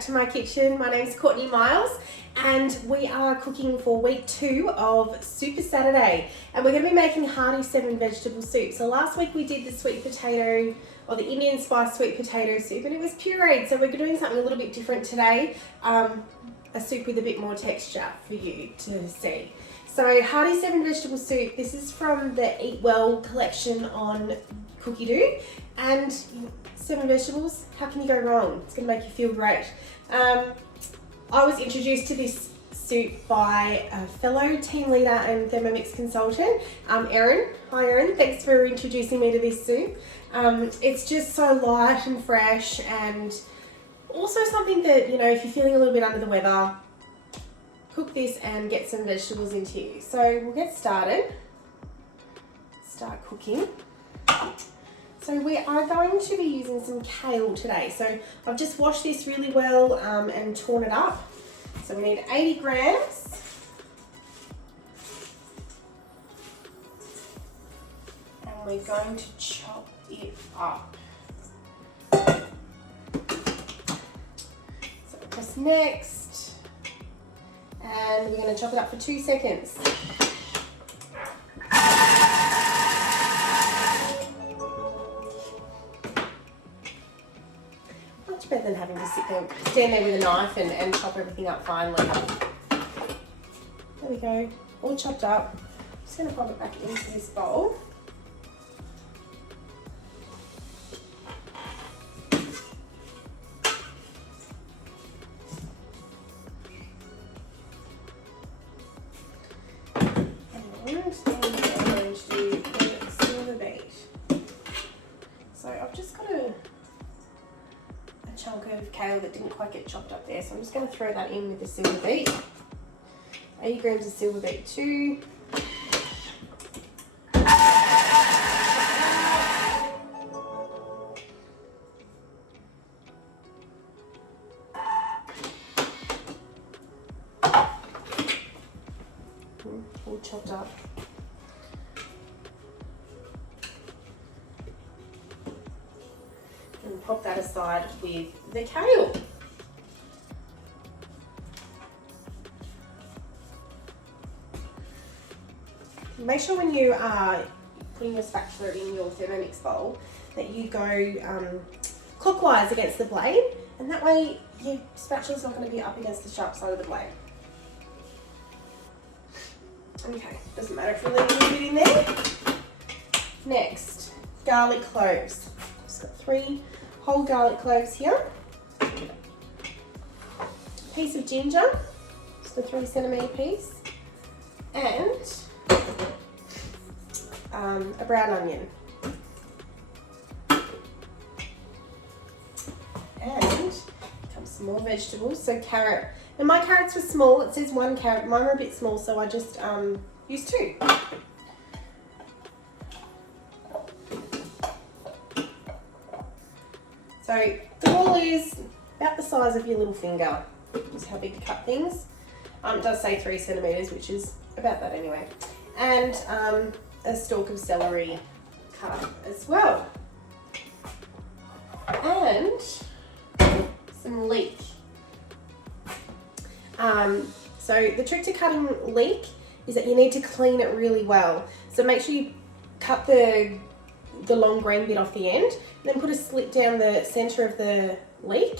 back to my kitchen. My name's Courtney Miles and we are cooking for week 2 of Super Saturday, and we're going to be making Hearty 7 Vegetable Soup. So last week we did the sweet potato, or the Indian spice sweet potato soup, and it was pureed, so we're doing something a little bit different today, a soup with a bit more texture for you to see. So Hearty 7 Vegetable Soup, this is from the Eat Well collection on Cookie Doo, and 7 vegetables, how can you go wrong? It's going to make you feel great. I was introduced to this soup by a fellow team leader and Thermomix consultant, Erin. Hi Erin, thanks for introducing me to this soup. It's just so light and fresh, and also something that, you know, if you're feeling a little bit under the weather, cook this and get some vegetables into you. So we'll get started. Start cooking. So we are going to be using some kale today. So I've just washed this really well and torn it up. So we need 80 grams. And we're going to chop it up. So press next. And we're going to chop it up for 2 seconds. Better than having to stand there with a knife and chop everything up finely. There we go, all chopped up. I'm just going to pop it back into this bowl. And then I'm going to do the silver beet. So I've just got a chunk of kale that didn't quite get chopped up there, so I'm just going to throw that in with the silver beet. 80 grams of silver beet too. All chopped up. And pop that aside with the kale. Make sure when you are putting your spatula in your Thermomix bowl that you go clockwise against the blade, and that way your spatula's not going to be up against the sharp side of the blade. Okay, doesn't matter if you leave a little bit in there. Next, garlic cloves. Just got 3 whole garlic cloves here. A piece of ginger, just a 3 centimetre piece, and a brown onion. And comes some more vegetables. So carrot. And my carrots were small. It says 1 carrot. Mine were a bit small, so I just used 2. So the ball is about the size of your little finger, just how big to cut things. It does say 3 centimetres, which is about that anyway. And a stalk of celery cut up as well. And some leek. So the trick to cutting leek is that you need to clean it really well. So make sure you cut the long green bit off the end, and then put a slit down the centre of the leek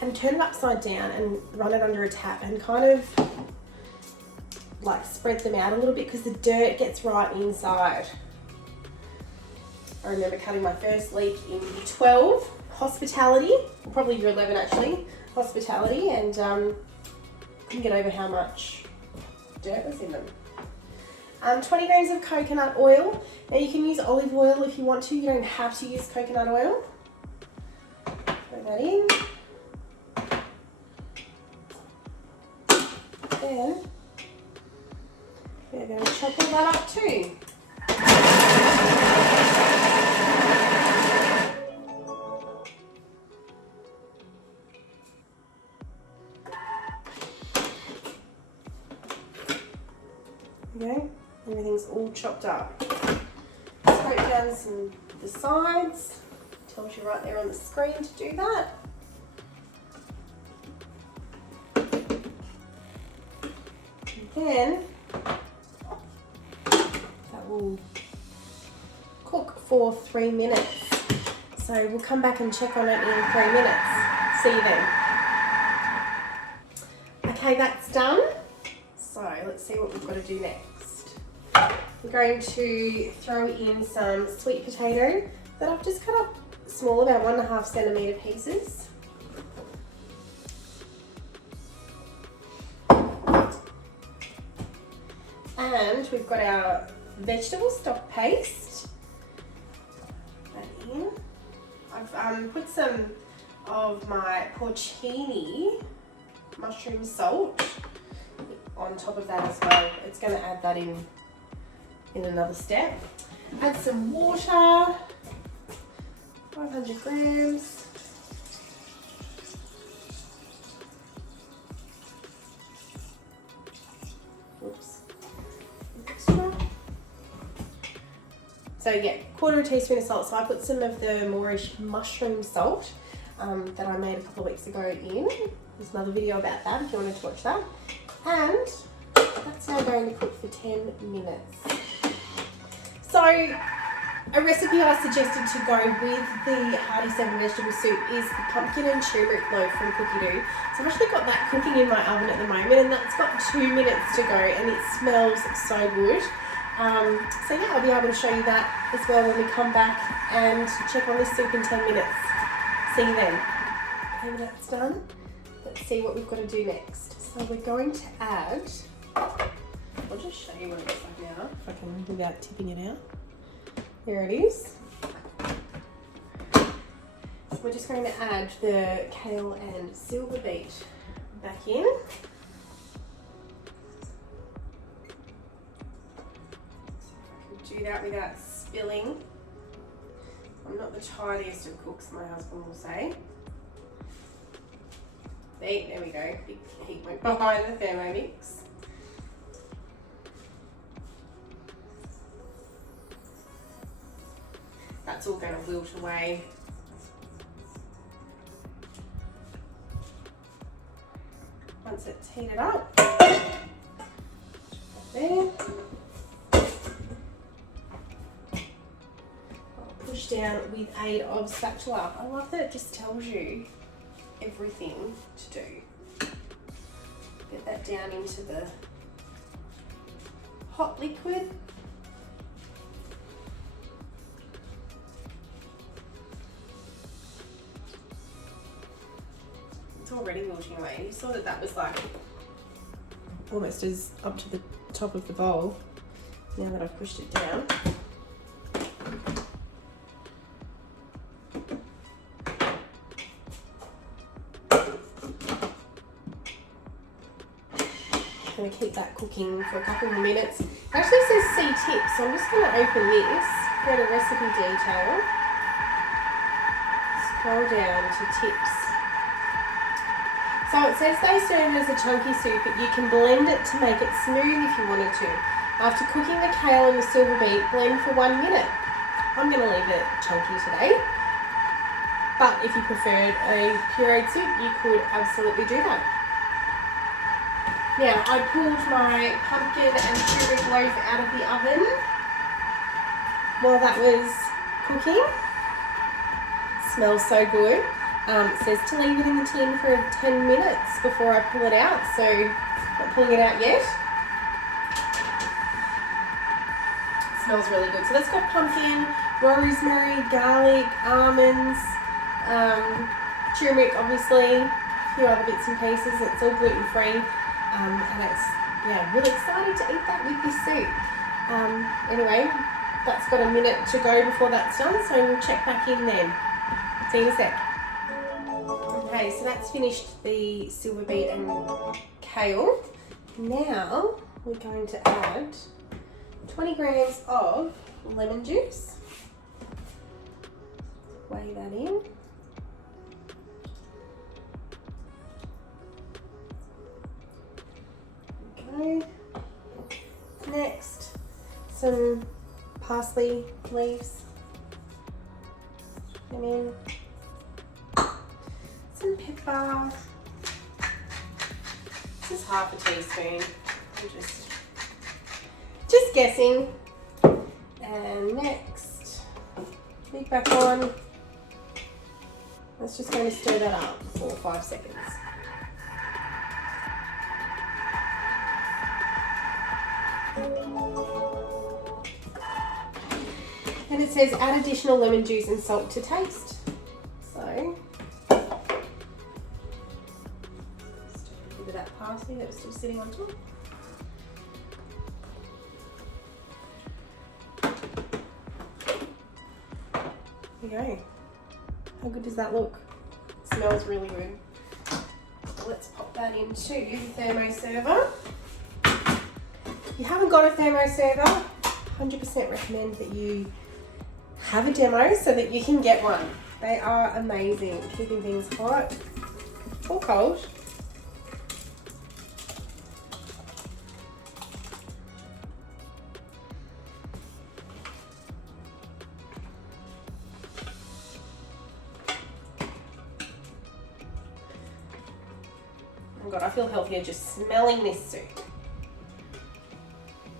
and turn it upside down and run it under a tap and kind of like spread them out a little bit, because the dirt gets right inside. I remember cutting my first leek in 12, hospitality, probably year 11 actually, hospitality, and couldn't get over how much dirt was in them. 20 grams of coconut oil. Now you can use olive oil if you want to, you don't have to use coconut oil. Throw that in. Then we're going to chop all that up too. There you go. Everything's all chopped up. Scrape down the sides. Tells you right there on the screen to do that. Then that will cook for 3 minutes. So we'll come back and check on it in 3 minutes. See you then. Okay, that's done. So let's see what we've got to do next. We're going to throw in some sweet potato that I've just cut up small, about 1.5 centimetre pieces. And we've got our vegetable stock paste. That in. I've put some of my porcini mushroom salt on top of that as well. It's going to add that in another step. Add some water, 500 grams. Oops. Extra. So yeah, 1/4 teaspoon of salt. So I put some of the nourished mushroom salt that I made a couple of weeks ago in. There's another video about that if you wanted to watch that. And that's now going to cook for 10 minutes. So a recipe I suggested to go with the Hearty 7 Vegetable Soup is the pumpkin and turmeric loaf from Cookie Doo. So I've actually got that cooking in my oven at the moment, and that's got 2 minutes to go, and it smells so good. So yeah, I'll be able to show you that as well when we come back and check on this soup in 10 minutes. See you then. Okay, that's done. Let's see what we've got to do next. So we're going to add, I'll just show you what it looks like now, if I can, without tipping it out. There it is. So we're just going to add the kale and silver beet back in. So I can do that without spilling. I'm not the tidiest of cooks, my husband will say. See, there we go. Big heat went behind the Thermomix. That's all going to wilt away. Once it's heated up, there. I'll push down with aid of spatula. I love that it just tells you everything to do. Get that down into the hot liquid. It's already wilting away. You saw that that was like almost as up to the top of the bowl. Now that I've pushed it down. I'm going to keep that cooking for a couple of minutes. It actually says see tips, so I'm just going to open this, go to recipe detail, scroll down to tips. So it says they serve as a chunky soup, but you can blend it to make it smooth if you wanted to. After cooking the kale and the silver beet, blend for 1 minute. I'm going to leave it chunky today, but if you preferred a pureed soup, you could absolutely do that. Now, I pulled my pumpkin and turmeric loaf out of the oven while that was cooking. It smells so good. It says to leave it in the tin for 10 minutes before I pull it out, so I'm not pulling it out yet. It smells really good. So that's got pumpkin, rosemary, garlic, almonds, turmeric obviously, a few other bits and pieces. It's all gluten-free. And it's, yeah, really excited to eat that with this soup. Anyway, that's got a minute to go before that's done, so we'll check back in then. See you in a sec. Okay, so that's finished the silver beet and kale. Now we're going to add 20 grams of lemon juice. Weigh that in. Okay. Next, some parsley leaves. Put them in. Some pepper. This is half a teaspoon. I'm just guessing. And next, lid back on. That's just going to stir that up for 5 seconds. And it says add additional lemon juice and salt to taste. So, just a bit of that parsley that was still sitting on top. There we go. How good does that look? It smells really good. So let's pop that into the thermo server. If you haven't got a thermo server, 100% recommend that you have a demo so that you can get one. They are amazing, keeping things hot or cold. Oh God, I feel healthier just smelling this soup.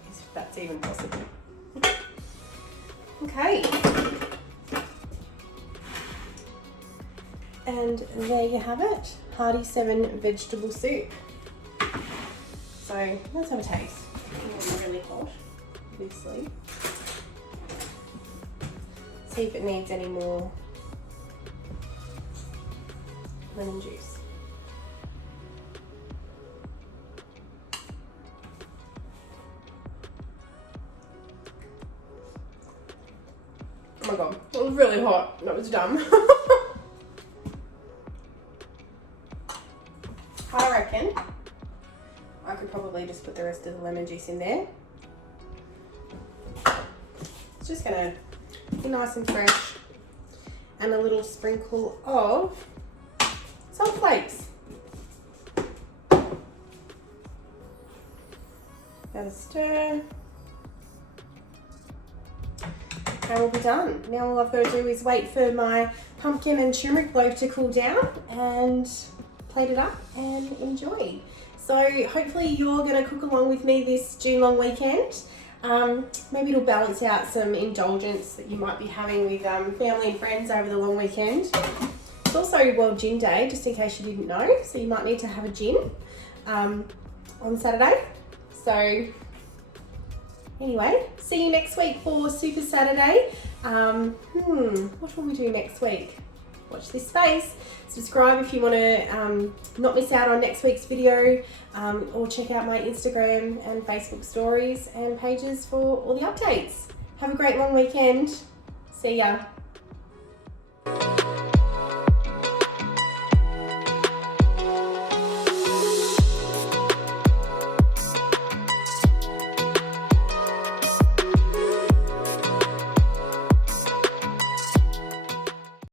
If that's even possible. Okay. And there you have it, Hearty 7 Vegetable Soup. So let's have a taste. It's really hot, obviously. See if it needs any more lemon juice. Oh my God, it was really hot. That was dumb. I reckon I could probably just put the rest of the lemon juice in there. It's just gonna be nice and fresh. And a little sprinkle of salt flakes. Have a stir. And we'll be done. Now all I've got to do is wait for my pumpkin and turmeric loaf to cool down and plate it up and enjoy. So hopefully you're going to cook along with me this June long weekend. Maybe it'll balance out some indulgence that you might be having with family and friends over the long weekend. It's also World Gin Day, just in case you didn't know, so you might need to have a gin on Saturday. So anyway, see you next week for Super Saturday. What will we do next week? Watch this space. Subscribe if you want to not miss out on next week's video, or check out my Instagram and Facebook stories and pages for all the updates. Have a great long weekend. See ya.